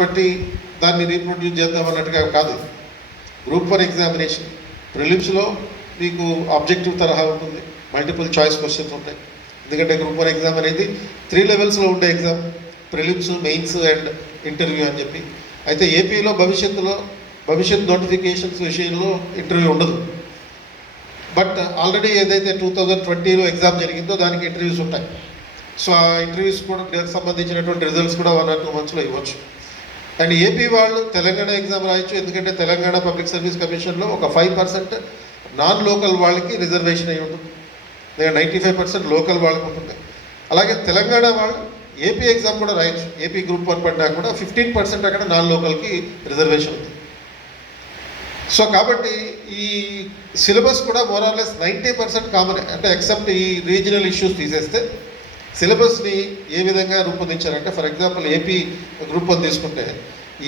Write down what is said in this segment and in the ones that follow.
బట్టి దాన్ని రీప్రొడ్యూస్ చేద్దాం అన్నట్టుగా కాదు. గ్రూప్ 1 ఎగ్జామినేషన్ ప్రిలిమ్స్లో మీకు ఆబ్జెక్టివ్ తరహా ఉంటుంది, మల్టిపుల్ చాయిస్ క్వశ్చన్స్ ఉంటాయి. ఎందుకంటే గ్రూప్ 1 ఎగ్జామ్ అనేది 3 లెవెల్స్లో ఉండే exam, prelims, mains and interview అని చెప్పి. అయితే ఏపీలో భవిష్యత్ నోటిఫికేషన్స్ విషయంలో ఇంటర్వ్యూ ఉండదు. బట్ ఆల్రెడీ ఏదైతే 2020లో ఎగ్జామ్ జరిగిందో దానికి ఇంటర్వ్యూస్ ఉంటాయి. సో ఆ ఇంటర్వ్యూస్ కూడా సంబంధించినటువంటి రిజల్ట్స్ కూడా 1 or 2 monthsలో ఇవ్వచ్చు. అండ్ ఏపీ వాళ్ళు తెలంగాణ ఎగ్జామ్ రాయొచ్చు, ఎందుకంటే తెలంగాణ పబ్లిక్ సర్వీస్ కమిషన్లో ఒక 5% నాన్ లోకల్ వాళ్ళకి రిజర్వేషన్ అయి ఉంటుంది, లేదా 95% లోకల్ వాళ్ళకి ఉంటుంది. అలాగే తెలంగాణ వాళ్ళు ఏపీ ఎగ్జామ్ కూడా రాయొచ్చు. ఏపీ గ్రూప్ 1 పడినా కూడా 15% అక్కడ నాన్ లోకల్కి రిజర్వేషన్ ఉంది. సో కాబట్టి ఈ సిలబస్ కూడా మోరార్లెస్ 90% కామన్. అంటే ఎక్సెప్ట్ ఈ రీజనల్ ఇష్యూస్ తీసేస్తే సిలబస్ని ఏ విధంగా రూపొందించారంటే, ఫర్ ఎగ్జాంపుల్ ఏపీ గ్రూప్ 1 తీసుకుంటే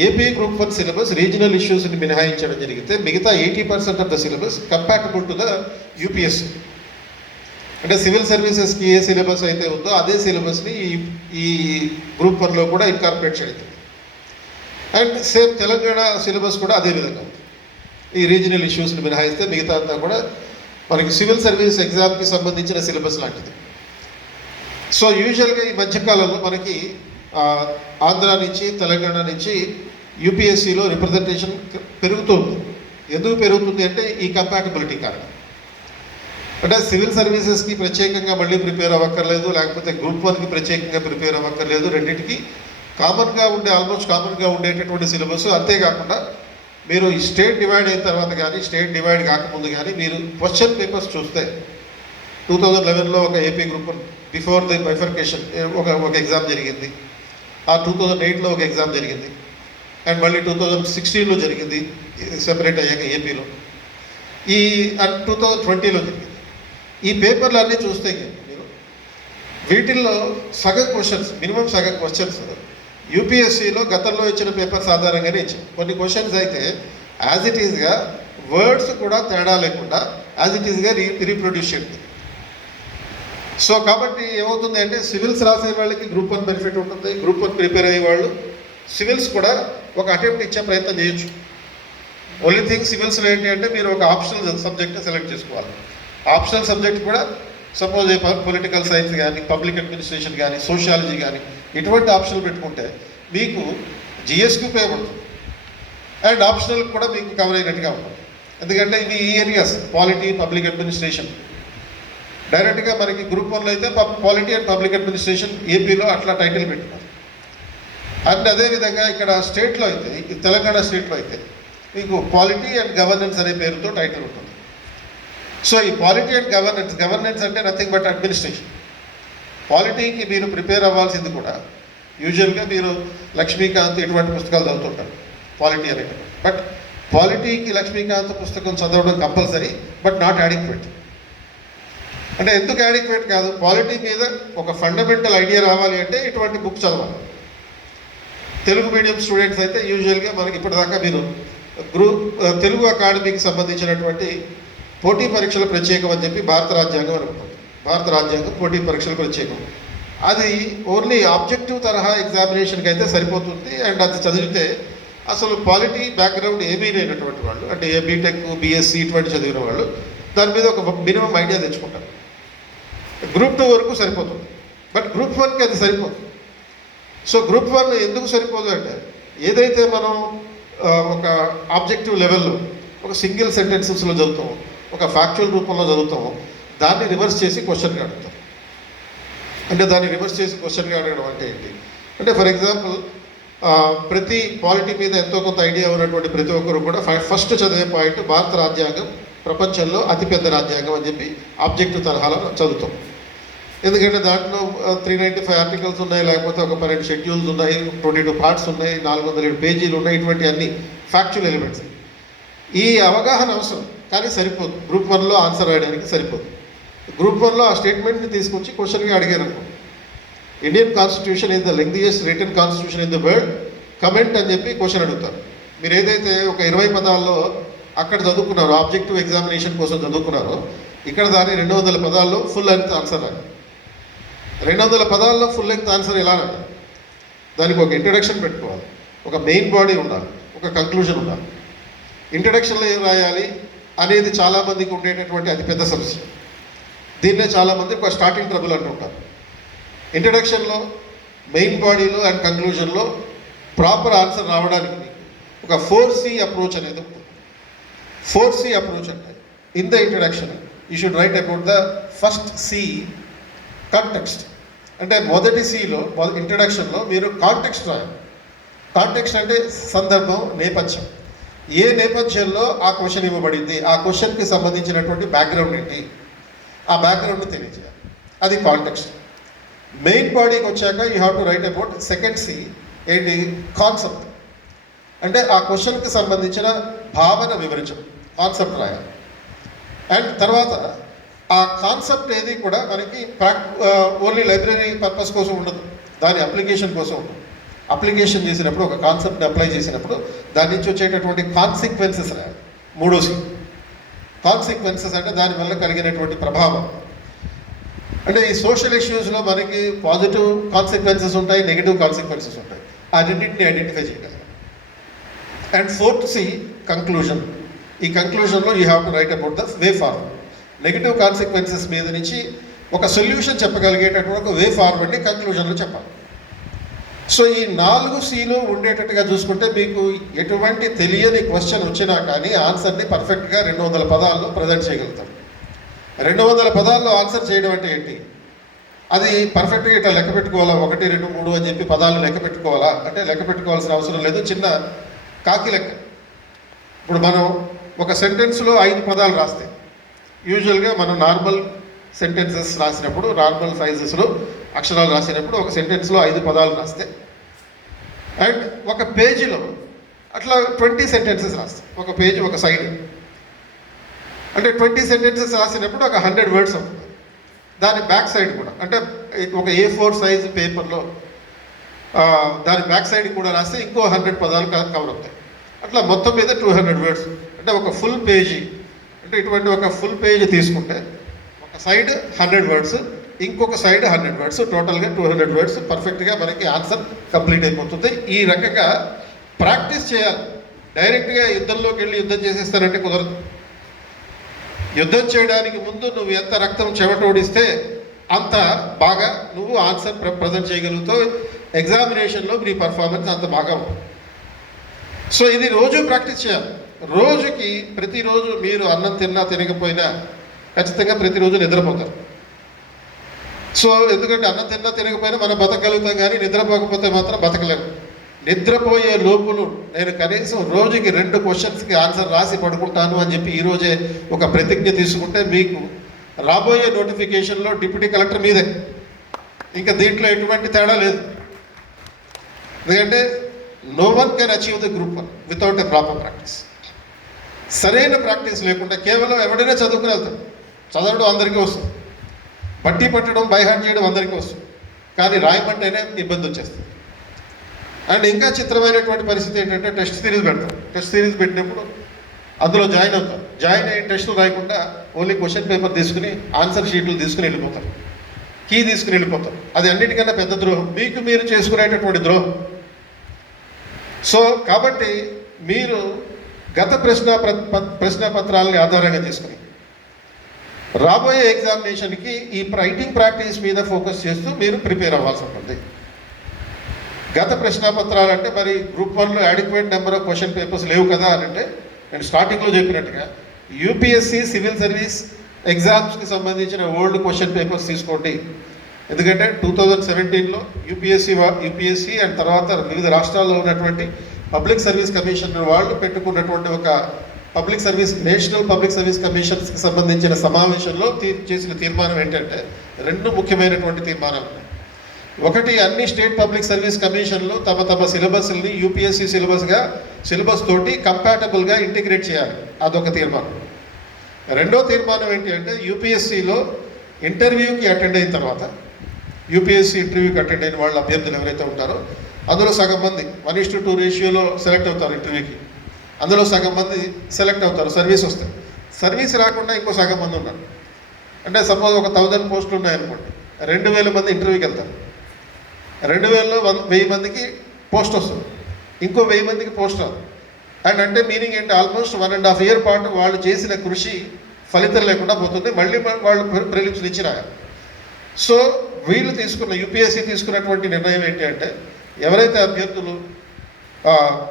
ఏపీ గ్రూప్ 1 సిలబస్ రీజనల్ ఇష్యూస్ని మినహాయించడం జరిగితే మిగతా 80% of the syllabus compatible to the UPSC. అంటే సివిల్ సర్వీసెస్కి ఏ సిలబస్ అయితే ఉందో అదే సిలబస్ని ఈ గ్రూప్ 1లో కూడా ఇన్కార్పొరేట్ చేయడం. అండ్ సేమ్ తెలంగాణ సిలబస్ కూడా అదే విధంగా ఉంది. ఈ రీజనల్ ఇష్యూస్ని మినహాయిస్తే మిగతా అంతా కూడా మనకి సివిల్ సర్వీస్ ఎగ్జామ్కి సంబంధించిన సిలబస్ లాంటిది. సో యూజువల్గా ఈ మధ్యకాలంలో మనకి ఆంధ్ర నుంచి, తెలంగాణ నుంచి యూపీఎస్సీలో రిప్రజెంటేషన్ పెరుగుతుంది. ఎందుకు పెరుగుతుంది అంటే ఈ కంపాటబిలిటీ కారణం. అంటే సివిల్ సర్వీసెస్కి ప్రత్యేకంగా మళ్ళీ ప్రిపేర్ అవ్వక్కర్లేదు, లేకపోతే గ్రూప్ 1కి ప్రత్యేకంగా ప్రిపేర్ అవ్వక్కర్లేదు. రెండింటికి ఆల్మోస్ట్ కామన్గా ఉండేటటువంటి సిలబస్. అంతేకాకుండా మీరు ఈ స్టేట్ డివైడ్ అయిన తర్వాత కానీ, స్టేట్ డివైడ్ కాకముందు కానీ మీరు క్వశ్చన్ పేపర్స్ చూస్తే 2011లో ఒక AP group 1 before the bifurcation ఒక ఎగ్జామ్ జరిగింది. ఆ 2008లో ఒక ఎగ్జామ్ జరిగింది. అండ్ మళ్ళీ 2016లో జరిగింది సెపరేట్ అయ్యాక ఏపీలో. ఈ 2020లో జరిగింది. ఈ పేపర్లు అన్నీ చూస్తే మీరు వీటిల్లో మినిమం సగం క్వశ్చన్స్ యూపీఎస్సీలో గతంలో ఇచ్చిన పేపర్స్ ఆధారంగానే ఇచ్చారు. కొన్ని క్వశ్చన్స్ అయితే యాజ్ ఇట్ ఈజ్గా వర్డ్స్ కూడా తేడా లేకుండా యాజ్ ఇట్ ఈజ్గా రీప్రొడ్యూస్ చేయండి. సో కాబట్టి ఏమవుతుంది అంటే సివిల్స్ రాసే వాళ్ళకి గ్రూప్ 1 బెనిఫిట్ ఉంటుంది. గ్రూప్ 1 ప్రిపేర్ అయ్యే వాళ్ళు సివిల్స్ కూడా ఒక అటెంప్ట్ ఇచ్చే ప్రయత్నం చేయొచ్చు. ఓన్లీ థింగ్ సివిల్స్లో ఏంటి అంటే మీరు ఒక ఆప్షనల్ సబ్జెక్ట్ని సెలెక్ట్ చేసుకోవాలి. ఆప్షనల్ సబ్జెక్ట్ కూడా సపోజ్ పొలిటికల్ సైన్స్ కానీ, పబ్లిక్ అడ్మినిస్ట్రేషన్ కానీ, సోషియాలజీ కానీ ఇటువంటి ఆప్షన్లు పెట్టుకుంటే మీకు జిఎస్కి ఉపయోగపడుతుంది. అండ్ ఆప్షనల్ కూడా మీకు కవర్ అయినట్టుగా ఉంటుంది. ఎందుకంటే ఇవి ఈ ఏరియాస్ పాలిటీ, పబ్లిక్ అడ్మినిస్ట్రేషన్ డైరెక్ట్గా మనకి గ్రూప్ 1లో అయితే పాలిటీ అండ్ పబ్లిక్ అడ్మినిస్ట్రేషన్ ఏపీలో అట్లా టైటిల్ పెట్టుకున్నారు. అండ్ అదేవిధంగా ఇక్కడ స్టేట్లో అయితే, తెలంగాణ స్టేట్లో అయితే మీకు పాలిటీ అండ్ గవర్నెన్స్ అనే పేరుతో టైటిల్ ఉంటుంది. సో ఈ పాలిటీ అండ్ గవర్నెన్స్ అంటే నథింగ్ బట్ అడ్మినిస్ట్రేషన్. పాలిటీకి మీరు ప్రిపేర్ అవ్వాల్సింది కూడా యూజువల్గా మీరు లక్ష్మీకాంత్ ఇటువంటి పుస్తకాలు చదువుతుంటారు పాలిటీ అనేటువంటి. బట్ పాలిటీకి లక్ష్మీకాంత్ పుస్తకం చదవడం కంపల్సరీ, బట్ నాట్ యాడిక్వేట్. అంటే ఎందుకు యాడిక్వేట్ కాదు, పాలిటీ మీద ఒక ఫండమెంటల్ ఐడియా రావాలి అంటే ఇటువంటి బుక్ చదవాలి. తెలుగు మీడియం స్టూడెంట్స్ అయితే యూజువల్గా మనకి ఇప్పటిదాకా మీరు తెలుగు అకాడమీకి సంబంధించినటువంటి పోటీ పరీక్షల ప్రత్యేకం అని చెప్పి భారత రాజ్యాంగం అనుకుంటుంది. భారత రాజ్యాంగం పోటీ పరీక్షల ప్రత్యేకం. అది ఓన్లీ ఆబ్జెక్టివ్ తరహా ఎగ్జామినేషన్కి అయితే సరిపోతుంది. అండ్ అది చదివితే అసలు పాలిటీ బ్యాక్గ్రౌండ్ ఏమీ లేనటువంటి వాళ్ళు, అంటే బీటెక్, బీఎస్సీ ఇటువంటి చదివిన వాళ్ళు దాని మీద ఒక మినిమం ఐడియా తెచ్చుకుంటారు. గ్రూప్ 2 వరకు సరిపోతుంది, బట్ గ్రూప్ 1కి అది సరిపోదు. సో గ్రూప్ 1 ఎందుకు సరిపోదు అంటే ఏదైతే మనం ఒక ఆబ్జెక్టివ్ లెవెల్లో ఒక సింగిల్ సెంటెన్సెస్లో చదువుతాము, ఒక ఫ్యాక్చువల్ రూపంలో చదువుతాము, దాన్ని రివర్స్ చేసి క్వశ్చన్గా అడుగుతాం. అంటే దాన్ని రివర్స్ చేసి క్వశ్చన్గా అడగడం అంటే ఏంటి అంటే, ఫర్ ఎగ్జాంపుల్ ప్రతి పాలిటీ మీద ఎంతో కొంత ఐడియా ఉన్నటువంటి ప్రతి ఒక్కరు కూడా ఫస్ట్ చదివే పాయింట్ భారత రాజ్యాంగం ప్రపంచంలో అతిపెద్ద రాజ్యాంగం అని చెప్పి ఆబ్జెక్టివ్ తరహాలో చదువుతాం. ఎందుకంటే దాంట్లో 395 ఆర్టికల్స్ ఉన్నాయి, లేకపోతే ఒక 12 షెడ్యూల్స్ ఉన్నాయి, 22 పార్ట్స్ ఉన్నాయి, 407 పేజీలు ఉన్నాయి. ఇటువంటి అన్ని ఫ్యాక్చువల్ ఎలిమెంట్స్. ఈ అవగాహన అవసరం, కానీ సరిపోదు. గ్రూప్ 1లో ఆన్సర్ రాయడానికి సరిపోదు. గ్రూప్ 1లో ఆ స్టేట్మెంట్ని తీసుకొచ్చి క్వశ్చన్గా అడిగారు అనుకో, Indian constitution is the lengthiest written constitution in the world, comment అని చెప్పి క్వశ్చన్ అడుగుతారు. మీరు ఏదైతే ఒక 20 పదాల్లో అక్కడ చదువుకున్నారో, ఆబ్జెక్టివ్ ఎగ్జామినేషన్ కోసం చదువుకున్నారో, ఇక్కడ దాన్ని 200 పదాల్లో ఫుల్ లెంగ్త్ ఆన్సర్ రాయాలి. 200 పదాల్లో ఫుల్ లెంగ్త్ ఆన్సర్ ఎలా రాయాలి, దానికి ఒక ఇంట్రడక్షన్ పెట్టుకోవాలి. ఒక మెయిన్ బాడీ ఉండాలి, ఒక కంక్లూజన్ ఉండాలి. ఇంట్రడక్షన్లో ఏం రాయాలి అనేది చాలామందికి ఉండేటటువంటి అతిపెద్ద సమస్య. దీన్నే చాలామంది ఒక స్టార్టింగ్ ట్రబుల్ అంటుంటారు. ఇంట్రడక్షన్లో, మెయిన్ బాడీలో అండ్ కంక్లూజన్లో ప్రాపర్ ఆన్సర్ రావడానికి ఒక 4C అప్రోచ్ అనేది ఉంటుంది. 4C అప్రోచ్ అంటే in the introduction you should write about the first C, context. అంటే మొదటి Cలో ఇంట్రడక్షన్లో మీరు కాంటెక్స్ట్ రాయాలి. కాంటెక్స్ట్ అంటే సందర్భం, నేపథ్యం. ఏ నేపథ్యంలో ఆ క్వశ్చన్ ఇవ్వబడింది, ఆ క్వశ్చన్కి సంబంధించినటువంటి బ్యాక్గ్రౌండ్ ఏంటి, ఆ బ్యాక్గ్రౌండ్ని తెలియజేయాలి. అది కాంటెక్స్ట్. మెయిన్ బాడీకి వచ్చాక you have to write about second C, ఏంటి, కాన్సెప్ట్. అంటే ఆ క్వశ్చన్కి సంబంధించిన భావన వివరించడం, కాన్సెప్ట్ రాయాలి. అండ్ తర్వాత ఆ కాన్సెప్ట్ ఏది కూడా మనకి ఓన్లీ లైబ్రరీ పర్పస్ కోసం ఉండదు, దాని అప్లికేషన్ కోసం ఉంటుంది. అప్లికేషన్ చేసినప్పుడు, ఒక కాన్సెప్ట్ని అప్లై చేసినప్పుడు దాని నుంచి వచ్చేటటువంటి కాన్సిక్వెన్సెస్ రాయాలి. 3C కాన్సిక్వెన్సెస్ అంటే దానివల్ల కలిగినటువంటి ప్రభావం. అంటే ఈ సోషల్ ఇష్యూస్లో మనకి పాజిటివ్ కాన్సిక్వెన్సెస్ ఉంటాయి, నెగిటివ్ కాన్సిక్వెన్సెస్ ఉంటాయి. ఆ రెండింటిని ఐడెంటిఫై చేయగలగాలి. And 4th C, conclusion. ఈ కంక్లూజన్లో you have to write about the way forward. Negative consequences మీద నుంచి ఒక సొల్యూషన్ చెప్పగలిగేటటువంటి ఒక వే ఫార్వర్డ్ని కంక్లూజన్లో చెప్పాలి. సో ఈ 4Cలు ఉండేటట్టుగా చూసుకుంటే మీకు ఎటువంటి తెలియని క్వశ్చన్ వచ్చినా కానీ ఆన్సర్ని పర్ఫెక్ట్గా 200 పదాల్లో ప్రజెంట్ చేయగలుగుతారు. 200 పదాల్లో ఆన్సర్ చేయడం అంటే ఏంటి? అది పర్ఫెక్ట్గా ఇట్లా లెక్క పెట్టుకోవాలా, 1, 2, 3 అని చెప్పి పదాలు లెక్క పెట్టుకోవాలా అంటే లెక్క పెట్టుకోవాల్సిన అవసరం లేదు. చిన్న కాకి లెక్క. ఇప్పుడు మనం ఒక సెంటెన్స్లో 5 పదాలు రాస్తే, యూజువల్గా మనం నార్మల్ సెంటెన్సెస్ రాసినప్పుడు, నార్మల్ సైజెస్లో అక్షరాలు రాసినప్పుడు ఒక సెంటెన్స్లో 5 పదాలు రాస్తే, అండ్ ఒక పేజీలో అట్లా 20 సెంటెన్సెస్ రాస్తాం. ఒక పేజీ, ఒక సైడ్ అంటే 20 సెంటెన్సెస్ రాసినప్పుడు ఒక 100 వర్డ్స్ అవుతుంది. దాని బ్యాక్ సైడ్ కూడా అంటే ఒక A4 సైజ్ పేపర్లో దాని బ్యాక్ సైడ్ కూడా రాస్తే ఇంకో 100 పదాలు కవర్ అవుతాయి. అట్లా మొత్తం మీద 200 వర్డ్స్. అంటే ఒక ఫుల్ పేజీ, అంటే ఇటువంటి ఒక ఫుల్ పేజీ తీసుకుంటే ఒక సైడ్ 100 వర్డ్స్, ఇంకొక సైడ్ 100 వర్డ్స్, టోటల్గా 200 వర్డ్స్ పర్ఫెక్ట్గా మనకి ఆన్సర్ కంప్లీట్ అయిపోతుంది. ఈ రకంగా ప్రాక్టీస్ చేయాలి. డైరెక్ట్గా యుద్ధంలోకి వెళ్ళి యుద్ధం చేసేస్తానంటే కుదరదు. యుద్ధం చేయడానికి ముందు నువ్వు ఎంత రక్తం చెమటోడిస్తే అంత బాగా నువ్వు ఆన్సర్ ప్రజెంట్ చేయగలుగుతావు. ఎగ్జామినేషన్లో నీ పర్ఫార్మెన్స్ అంత బాగా ఉంటుంది. సో ఇది రోజు ప్రాక్టీస్ చేయాలి. రోజుకి ప్రతిరోజు మీరు అన్నం తిన్నా తినకపోయినా ఖచ్చితంగా ప్రతిరోజు నిద్రపోతారు. సో ఎందుకంటే అన్నం తిన్నా తినకపోయినా మనం బతకగలుగుతాం, కానీ నిద్రపోకపోతే మాత్రం బతకలేము. నిద్రపోయే లోపులు నేను కనీసం రోజుకి 2 క్వశ్చన్స్కి ఆన్సర్ రాసి పడుకుంటాను అని చెప్పి ఈరోజే ఒక ప్రతిజ్ఞ తీసుకుంటే మీకు రాబోయే నోటిఫికేషన్లో డిప్యూటీ కలెక్టర్ మీదే. ఇంకా దీంట్లో ఎటువంటి తేడా లేదు. ఎందుకంటే no one can achieve the group 1 without a proper practice. సరైన ప్రాక్టీస్ లేకుండా కేవలం ఎవడైనా చదువుకుని వెళ్తాడు. చదవడం అందరికీ వస్తుంది, బట్టి పట్టడం, బైహార్ట్ చేయడం అందరికీ వస్తుంది, కానీ రాయమంటేనే ఇబ్బంది వచ్చేస్తుంది. అండ్ ఇంకా చిత్రమైనటువంటి పరిస్థితి ఏంటంటే టెస్ట్ సిరీస్ పెడతాం. టెస్ట్ సిరీస్ పెట్టినప్పుడు అందులో జాయిన్ అవుతారు. జాయిన్ అయ్యి టెస్టులు రాయకుండా ఓన్లీ క్వశ్చన్ పేపర్ తీసుకుని ఆన్సర్ షీట్లు తీసుకుని వెళ్ళిపోతారు, కీ తీసుకుని వెళ్ళిపోతారు. అది అన్నిటికన్నా పెద్ద ద్రోహం, మీకు మీరు చేసుకునేటటువంటి ద్రోహం. సో కాబట్టి మీరు గత ప్రశ్నపత్రాలని ఆధారంగా చేసుకుని రాబోయే ఎగ్జామినేషన్కి ఈ రైటింగ్ ప్రాక్టీస్ మీద ఫోకస్ చేస్తూ మీరు ప్రిపేర్ అవ్వాల్సి ఉంటుంది. గత ప్రశ్నపత్రాలు అంటే మరి గ్రూప్ 1లో adequate number of question papers లేవు కదా అని అంటే నేను స్టార్టింగ్లో చెప్పినట్టుగా యూపీఎస్సీ సివిల్ సర్వీస్ ఎగ్జామ్స్కి సంబంధించిన ఓల్డ్ క్వశ్చన్ పేపర్స్ తీసుకోండి. ఎందుకంటే 2017లో యూపీఎస్సీ అండ్ తర్వాత వివిధ రాష్ట్రాల్లో ఉన్నటువంటి పబ్లిక్ సర్వీస్ కమిషన్ వాళ్ళు పెట్టుకున్నటువంటి ఒక నేషనల్ పబ్లిక్ సర్వీస్ కమిషన్స్కి సంబంధించిన సమావేశంలో చేసిన తీర్మానం ఏంటంటే 2 ముఖ్యమైనటువంటి తీర్మానాలు ఉన్నాయి. ఒకటి, అన్ని స్టేట్ పబ్లిక్ సర్వీస్ కమిషన్లు తమ సిలబస్ని యూపీఎస్సీ సిలబస్ తోటి కంపాటబుల్గా ఇంటిగ్రేట్ చేయాలి. అదొక తీర్మానం. రెండో తీర్మానం ఏంటి అంటే యూపీఎస్సీలో ఇంటర్వ్యూకి అటెండ్ అయిన తర్వాత, యూపీఎస్సీ ఇంటర్వ్యూకి అటెండ్ అయిన వాళ్ళ అభ్యర్థులు ఎవరైతే ఉంటారో అందులో సగం మంది 1:2 రేషియోలో సెలెక్ట్ అవుతారు ఇంటర్వ్యూకి. అందులో సగం మంది సెలెక్ట్ అవుతారు, సర్వీస్ వస్తాయి. సర్వీస్ రాకుండా ఇంకో సగం మంది ఉన్నారు. అంటే సపోజ్ ఒక 1000 పోస్టులు ఉన్నాయనుకోండి, 2000 మంది ఇంటర్వ్యూకి వెళ్తారు. 2000లో 1000 మందికి పోస్ట్ వస్తుంది. ఇంకో 1000 మందికి పోస్ట్ రాదు. అండ్ అంటే మీనింగ్ ఏంటి, ఆల్మోస్ట్ 1.5 year పాటు వాళ్ళు చేసిన కృషి ఫలితం లేకుండా పోతుంది. మళ్ళీ వాళ్ళు ప్రిలిమ్స్ నుంచి రాయాలి. సో వీళ్ళు యూపీఎస్సీ తీసుకున్నటువంటి నిర్ణయం ఏంటి అంటే, ఎవరైతే అభ్యర్థులు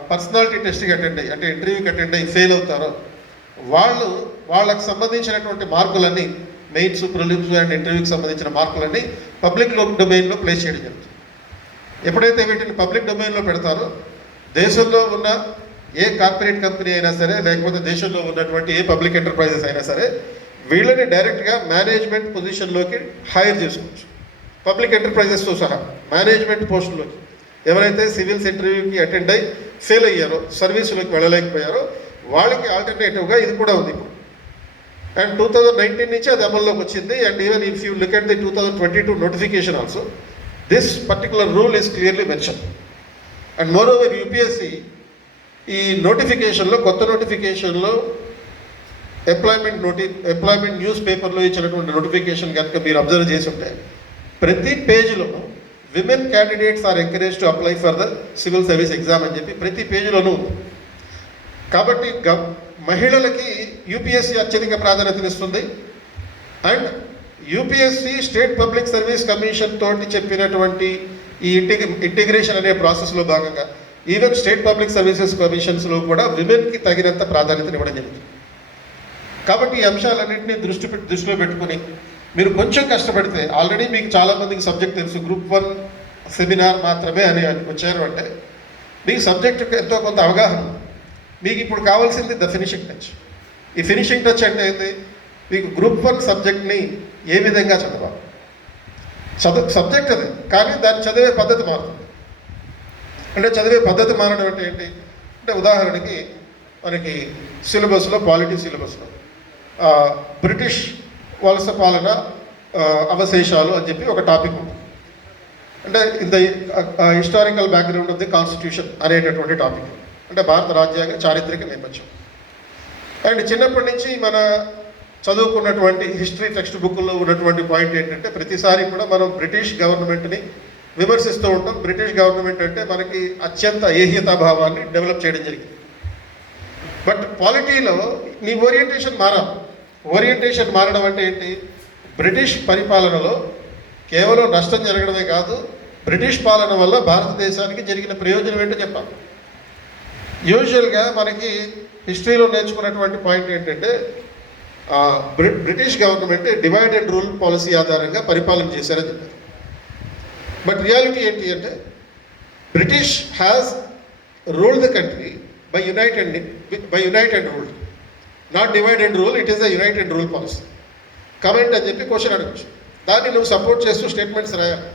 పర్సనాలిటీ టెస్ట్కి అటెండ్ అయ్యి, అంటే ఇంటర్వ్యూకి అటెండ్ అయ్యి ఫెయిల్ అవుతారో వాళ్ళకు సంబంధించినటువంటి మార్కులన్నీ, మెయిన్స్, ప్రిలిమ్స్ అండ్ ఇంటర్వ్యూకి సంబంధించిన మార్కులన్నీ పబ్లిక్ డొమైన్లో ప్లేస్ చేయడం జరుగుతుంది. ఎప్పుడైతే వీటిని పబ్లిక్ డొమైన్లో పెడతారో, దేశంలో ఉన్న ఏ కార్పొరేట్ కంపెనీ అయినా సరే, లేకపోతే దేశంలో ఉన్నటువంటి ఏ పబ్లిక్ ఎంటర్ప్రైజెస్ అయినా సరే, వీళ్ళని డైరెక్ట్గా మేనేజ్మెంట్ పొజిషన్లోకి హైర్ చేసుకోవచ్చు. పబ్లిక్ ఎంటర్ప్రైజెస్తో సహా మేనేజ్మెంట్ పోస్టులోకి ఎవరైతే సివిల్స్ ఇంటర్వ్యూకి అటెండ్ అయ్యి ఫెయిల్ అయ్యారో, సర్వీసులోకి వెళ్ళలేకపోయారో, వాళ్ళకి ఆల్టర్నేటివ్గా ఇది కూడా ఉంది ఇప్పుడు. అండ్ 2019 నుంచి అది అమల్లోకి వచ్చింది. And even if you look at the 2022 notification also, this particular rule is clearly mention. And more over UPSC ఈ నోటిఫికేషన్లో, కొత్త నోటిఫికేషన్లో ఎంప్లాయ్మెంట్ న్యూస్ పేపర్లో ఇచ్చినటువంటి నోటిఫికేషన్ కనుక మీరు అబ్జర్వ్ చేసి ఉంటే, ప్రతి పేజీలోనూ women candidates are encourage to apply for the civil service exam అని చెప్పి ప్రతి పేజీలోనూ ఉంది. కాబట్టి మహిళలకి యూపీఎస్సీ అత్యధిక ప్రాధాన్యతనిస్తుంది. And UPSC state public service commission తోటి చెప్పినటువంటి ఈ ఇంటిగ్రేషన్ అనే ప్రాసెస్లో భాగంగా ఈవెన్ స్టేట్ పబ్లిక్ సర్వీసెస్ కమిషన్స్లో కూడా విమెన్కి తగినంత ప్రాధాన్యతనివ్వడం జరుగుతుంది. కాబట్టి ఈ అంశాలన్నింటినీ దృష్టిలో పెట్టుకుని మీరు కొంచెం కష్టపడితే, ఆల్రెడీ మీకు చాలామందికి సబ్జెక్ట్ తెలుసు, గ్రూప్ 1 సెమినార్ మాత్రమే అని వచ్చారు అంటే మీకు సబ్జెక్టుకి ఎంతో కొంత అవగాహన ఉంది. మీకు ఇప్పుడు కావాల్సింది ద ఫినిషింగ్ టచ్. ఈ ఫినిషింగ్ టచ్ అంటే ఏంటి, మీకు గ్రూప్ 1 సబ్జెక్ట్ని ఏ విధంగా చదవాలి, సబ్జెక్ట్ అది, కానీ దాన్ని చదివే పద్ధతి మారుతుంది. అంటే చదివే పద్ధతి మారడం అంటే ఏంటి అంటే, ఉదాహరణకి మనకి సిలబస్లో, పాలిటీ సిలబస్లో బ్రిటిష్ వలస పాలన అవశేషాలు అని చెప్పి ఒక టాపిక్ ఉంది. అంటే ఇంత historical background of the constitution అనేటటువంటి టాపిక్, అంటే భారత రాజ్యాంగ చారిత్రక నేపథ్యం. అండ్ చిన్నప్పటి నుంచి మన చదువుకున్నటువంటి హిస్టరీ టెక్స్ట్ బుక్లో ఉన్నటువంటి పాయింట్ ఏంటంటే, ప్రతిసారి కూడా మనం బ్రిటిష్ గవర్నమెంట్ని విమర్శిస్తూ ఉంటాం. బ్రిటిష్ గవర్నమెంట్ అంటే మనకి అత్యంత ఏహ్యతాభావాన్ని డెవలప్ చేయడం జరిగింది. బట్ పాలిటీలో నీ ఓరియంటేషన్ మారాలి. ఓరియంటేషన్ మారడం అంటే ఏంటి, బ్రిటిష్ పరిపాలనలో కేవలం నష్టం జరగడమే కాదు, బ్రిటిష్ పాలన వల్ల భారతదేశానికి జరిగిన ప్రయోజనం ఏంటో చెప్పాలి. యూజువల్గా మనకి హిస్టరీలో నేర్చుకున్నటువంటి పాయింట్ ఏంటంటే, British government divide and rule policy ఆధారంగా పరిపాలన చేశారని చెప్పారు. బట్ రియాలిటీ ఏంటి అంటే, British has ruled the country by unite and rule, not divide and rule. It is a unite and rule policy. Comment అని చెప్పి క్వశ్చన్ అడగచ్చు. దాన్ని నువ్వు సపోర్ట్ చేస్తూ స్టేట్మెంట్స్ రాయాలి.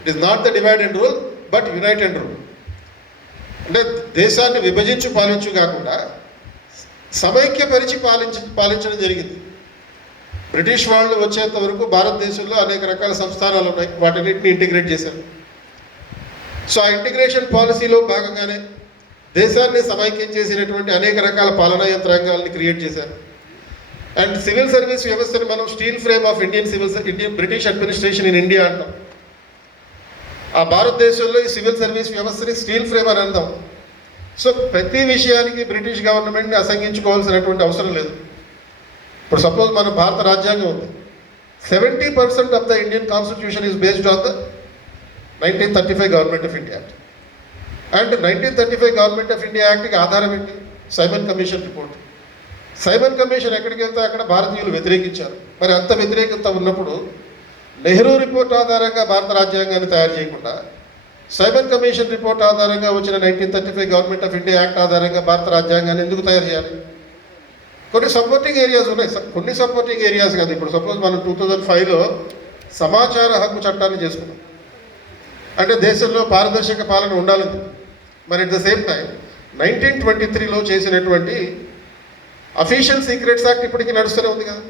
It is not the divide and rule but unite and rule. అంటే దేశాన్ని విభజించు పాలించు కాకుండా సమైక్యపరిచి పాలించడం జరిగింది. బ్రిటిష్ వాళ్ళు వచ్చేంత వరకు భారతదేశంలో అనేక రకాల సంస్థానాలు ఉన్నాయి, వాటన్నిటిని ఇంటిగ్రేట్ చేశారు. సో ఆ ఇంటిగ్రేషన్ పాలసీలో భాగంగానే దేశాన్ని సమైక్యం చేసినటువంటి అనేక రకాల పాలనా యంత్రాంగాల్ని క్రియేట్ చేశారు. అండ్ సివిల్ సర్వీస్ వ్యవస్థని మనం steel frame of Indian British administration in India అంటాం. ఆ భారతదేశంలో ఈ సివిల్ సర్వీస్ వ్యవస్థని స్టీల్ ఫ్రేమ్ అని అందాం. సో ప్రతి విషయానికి బ్రిటిష్ గవర్నమెంట్ని అసంగించుకోవాల్సినటువంటి అవసరం లేదు. ఇప్పుడు సపోజ్ మన భారత రాజ్యాంగం ఉంది, 70% of the Indian constitution is based on the 1935 government of India act. And 1935 government of India యాక్ట్కి ఆధారం ఏంటి, Simon commission report. Simon commission ఎక్కడికి వెళ్తే అక్కడ భారతీయులు వ్యతిరేకించారు. మరి అంత వ్యతిరేకత ఉన్నప్పుడు నెహ్రూ రిపోర్ట్ ఆధారంగా భారత రాజ్యాంగాన్ని తయారు చేయకుండా సైమన్ కమిషన్ రిపోర్ట్ ఆధారంగా వచ్చిన 1935 గవర్నమెంట్ ఆఫ్ ఇండియా యాక్ట్ ఆధారంగా భారత రాజ్యాంగాన్ని ఎందుకు తయారు చేయాలి? కొన్ని సపోర్టింగ్ ఏరియాస్ ఉన్నాయి, కొన్ని సపోర్టింగ్ ఏరియాస్ కాదు. ఇప్పుడు సపోజ్ మనం 2005లో సమాచార హక్కు చట్టాన్ని చేసుకున్నాం. అంటే దేశంలో పారదర్శక పాలన ఉండాలని. మరి అట్ ద సేమ్ టైం 1923లో చేసినటువంటి అఫీషియల్ సీక్రెట్స్ యాక్ట్ ఇప్పటికీ నడుస్తూనే ఉంది కదా.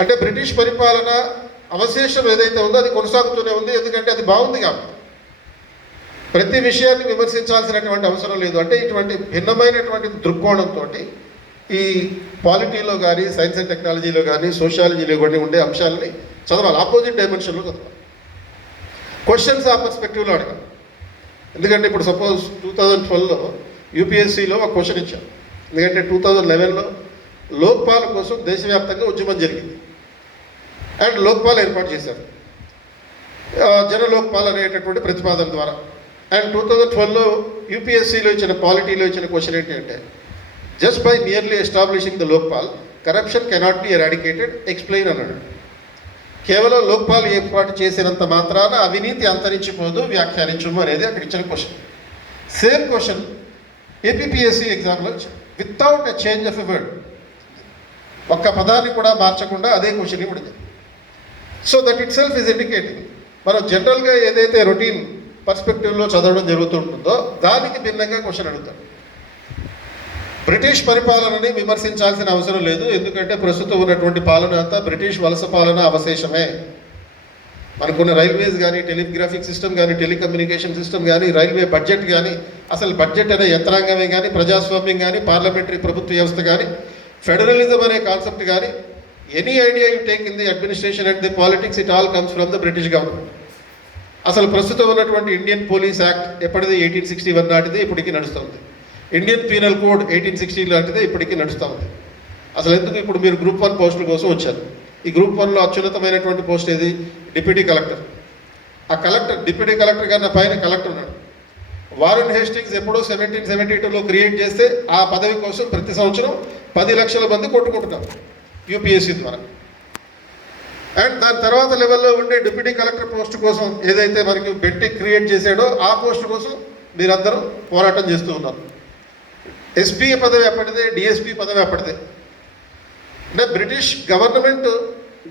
అంటే బ్రిటిష్ పరిపాలన అవశేషం ఏదైతే ఉందో అది కొనసాగుతూనే ఉంది, ఎందుకంటే అది బాగుంది కాబట్టి. ప్రతి విషయాన్ని విమర్శించాల్సినటువంటి అవసరం లేదు. అంటే ఇటువంటి భిన్నమైనటువంటి దృక్కోణంతో ఈ పాలిటీలో కానీ, సైన్స్ అండ్ టెక్నాలజీలో కానీ, సోషాలజీలో కానీ ఉండే అంశాలని చదవాలి, ఆపోజిట్ డైమెన్షన్లో చదవాలి. క్వశ్చన్స్ ఆ పర్స్పెక్టివ్లో అడగాలి. ఎందుకంటే ఇప్పుడు సపోజ్ 2012లో యూపీఎస్సీలో ఒక క్వశ్చన్ ఇచ్చారు. ఎందుకంటే 2011లో లోక్పాల్ కోసం దేశవ్యాప్తంగా ఉద్యమం జరిగింది అండ్ లోక్పాల్ ఏర్పాటు చేశారు, జన లోక్పాల్ అనేటటువంటి ప్రతిపాదన ద్వారా. అండ్ 2012లో యూపీఎస్సీలో ఇచ్చిన పాలిటీలో ఇచ్చిన క్వశ్చన్ ఏంటి అంటే, just by merely establishing the Lokpal corruption cannot be eradicated, explain అన్నాడు. కేవలం లోక్పాల్ ఏర్పాటు చేసినంత మాత్రాన అవినీతి అంతరించిపోదు, వ్యాఖ్యానించము అనేది అక్కడ ఇచ్చిన క్వశ్చన్. సేమ్ క్వశ్చన్ ఏపీపీఎస్సీ ఎగ్జామ్లో without a change of a word, ఒక్క పదాన్ని కూడా మార్చకుండా అదే క్వశ్చన్ ఇవ్వడింది. So that itself is indicating మనం జనరల్గా ఏదైతే రొటీన్ పర్స్పెక్టివ్లో చదవడం జరుగుతుంటుందో దానికి భిన్నంగా క్వశ్చన్ అడుగుతాడు. బ్రిటిష్ పరిపాలనని విమర్శించాల్సిన అవసరం లేదు, ఎందుకంటే ప్రస్తుతం ఉన్నటువంటి పాలన అంతా బ్రిటిష్ వలస పాలన అవశేషమే. మనకున్న రైల్వేస్ కానీ, టెలిగ్రాఫిక్ సిస్టమ్ కానీ, టెలికమ్యూనికేషన్ సిస్టమ్ కానీ, రైల్వే బడ్జెట్ కానీ, అసలు బడ్జెట్ అనే యంత్రాంగమే కానీ, ప్రజాస్వామ్యం కానీ, పార్లమెంటరీ ప్రభుత్వ వ్యవస్థ కానీ, ఫెడరలిజం అనే కాన్సెప్ట్ కానీ, any idea you take in the administration and the politics, it all comes from the British government. అసలు ప్రస్తుతం ఉన్నటువంటి ఇండియన్ పోలీస్ యాక్ట్ ఎప్పటిది 1861 నాటిది, ఇప్పటికీ నడుస్తుంది. ఇండియన్ పీనల్ కోడ్ 1860 లాంటిదే ఇప్పటికీ నడుస్తూ ఉంది. అసలు ఎందుకు ఇప్పుడు మీరు గ్రూప్ 1 పోస్టుల కోసం వచ్చారు. ఈ గ్రూప్ 1లో అత్యున్నతమైనటువంటి పోస్ట్ ఏది? Deputy collector. ఆ కలెక్టర్, డిప్యూటీ కలెక్టర్ గారిన పైన కలెక్టర్ ఉన్నాడు. వారెన్ హేస్టింగ్స్ ఎప్పుడో 1772లో క్రియేట్ చేస్తే ఆ పదవి కోసం ప్రతి సంవత్సరం 10 లక్షల మంది కొట్టుకుంటున్నారు యూపీఎస్సీ ద్వారా. అండ్ దాని తర్వాత లెవెల్లో ఉండే డిప్యూటీ కలెక్టర్ పోస్ట్ కోసం ఏదైతే మనకి బెట్టి క్రియేట్ చేశాడో ఆ పోస్ట్ కోసం మీరందరూ పోరాటం చేస్తూ ఉన్నారు. ఎస్పీ పదవి అప్పటిదే, డిఎస్పీ పదవి అప్పటిదే. అంటే బ్రిటిష్ గవర్నమెంట్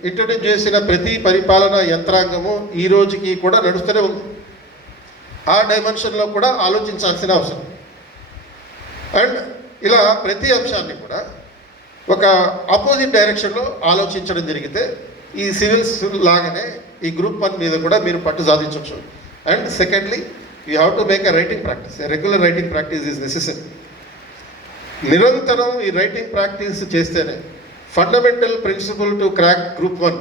ఇంట్రొడ్యూస్ చేసిన ప్రతి పరిపాలనా యంత్రాంగము ఈ రోజుకి కూడా నడుస్తూనే ఉంది. ఆ డైమెన్షన్లో కూడా ఆలోచించాల్సిన అవసరం. అండ్ ఇలా ప్రతి అంశాన్ని కూడా ఒక ఆపోజిట్ డైరెక్షన్లో ఆలోచించడం జరిగితే ఈ సివిల్స్ లాగానే ఈ గ్రూప్ 1 మీద కూడా మీరు పట్టు సాధించవచ్చు. And secondly, you have to make a writing practice. A regular writing practice is necessary. నిరంతరం ఈ రైటింగ్ ప్రాక్టీస్ చేస్తేనే fundamental principle to crack group 1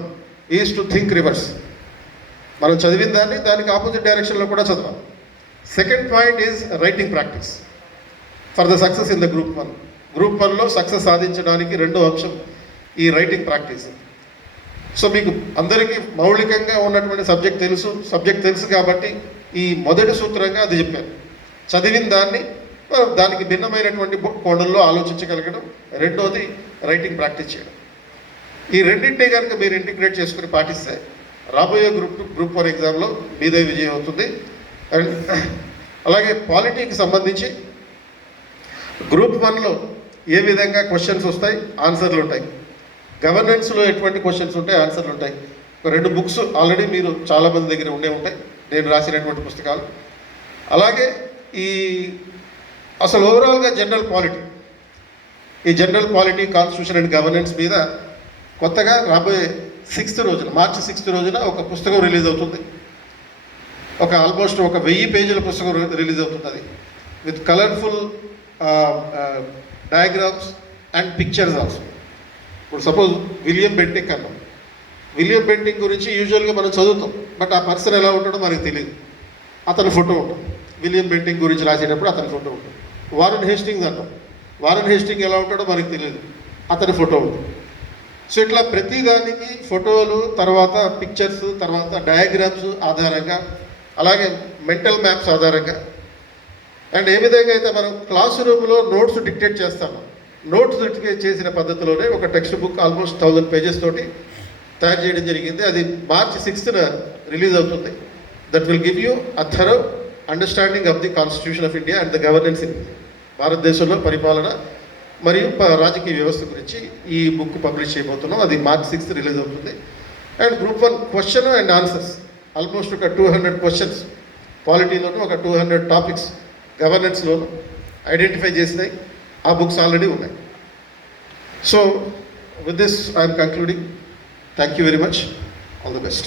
is to think reverse. మనం చదివిన దాన్ని దానికి ఆపోజిట్ డైరెక్షన్లో కూడా చదవాలి. Second point is writing practice for the success in the group 1. Group 1లో సక్సెస్ సాధించడానికి రెండో అంశం ఈ రైటింగ్ ప్రాక్టీస్. సో మీకు అందరికీ మౌలికంగా ఉన్నటువంటి సబ్జెక్ట్ తెలుసు కాబట్టి ఈ మొదటి సూత్రంగా అది చెప్పాను. చదివిన దాన్ని దానికి భిన్నమైనటువంటి కోణంలో ఆలోచించగలగడం. రెండోది రైటింగ్ ప్రాక్టీస్ చేయడం. ఈ రెండింటినీ కనుక మీరు ఇంటిగ్రేట్ చేసుకుని పాటిస్తే రాబోయే గ్రూప్ 1 ఎగ్జామ్లో మీదే విజయం అవుతుంది. అండ్ అలాగే పాలిటీకి సంబంధించి గ్రూప్ 1లో ఏ విధంగా క్వశ్చన్స్ వస్తాయి, ఆన్సర్లు ఉంటాయి. గవర్నెన్స్లో ఎటువంటి క్వశ్చన్స్ ఉంటాయి, ఆన్సర్లు ఉంటాయి. 2 బుక్స్ ఆల్రెడీ మీరు చాలామంది దగ్గర ఉండే ఉంటాయి, నేను రాసినటువంటి పుస్తకాలు. అలాగే ఈ అసలు ఓవరాల్గా జనరల్ పాలిటీ, ఈ general polity, constitution and governance మీద కొత్తగా రాబోయే 6th రోజున, మార్చి 6th రోజున ఒక పుస్తకం రిలీజ్ అవుతుంది. ఆల్మోస్ట్ 1000 పేజీల పుస్తకం రిలీజ్ అవుతుంది. అది with colourful diagrams and pictures also. ఇప్పుడు సపోజ్ విలియం బెంటింగ్ అన్నాం. విలియం బెంటింగ్ గురించి యూజువల్గా మనం చదువుతాం, బట్ ఆ పర్సన్ ఎలా ఉంటాడో మనకు తెలియదు. అతని ఫోటో ఉంటుంది. విలియం బెంటింగ్ గురించి రాసేటప్పుడు అతని ఫోటో ఉంటుంది. వారెన్ హేస్టింగ్స్ అంటాం. వారెన్ హేస్టింగ్ ఎలా ఉంటాడో మనకు తెలియదు, అతని ఫోటో ఉంటుంది. సో ఇట్లా ప్రతి దానికి ఫోటోలు, తర్వాత పిక్చర్స్, తర్వాత డయాగ్రామ్స్ ఆధారంగా, అలాగే మెంటల్ మ్యాప్స్ ఆధారంగా, అండ్ ఏ విధంగా అయితే మనం క్లాస్ రూమ్లో నోట్స్ డిక్టేట్ చేస్తామో, నోట్స్ డిక్టేట్ చేసిన పద్ధతిలోనే ఒక టెక్స్ట్ బుక్ ఆల్మోస్ట్ 1000 పేజెస్ తోటి తయారు చేయడం జరిగింది. అది మార్చి 6th రిలీజ్ అవుతుంది. That will give you a thorough understanding of the constitution of India and the governance in India. భారతదేశంలో పరిపాలన మరియు రాజకీయ వ్యవస్థ గురించి ఈ బుక్ పబ్లిష్ చేయబోతున్నాం. అది మార్చి 6th రిలీజ్ అవుతుంది. And group 1 question and answers almost ఒక 200 క్వశ్చన్స్ పాలిటీలోను, ఒక 200 టాపిక్స్ గవర్నెన్స్లోను ఐడెంటిఫై చేసినాయి. ఆ బుక్స్ ఆల్రెడీ ఉన్నాయి. So with this I'm concluding. Thank you very much. All the best.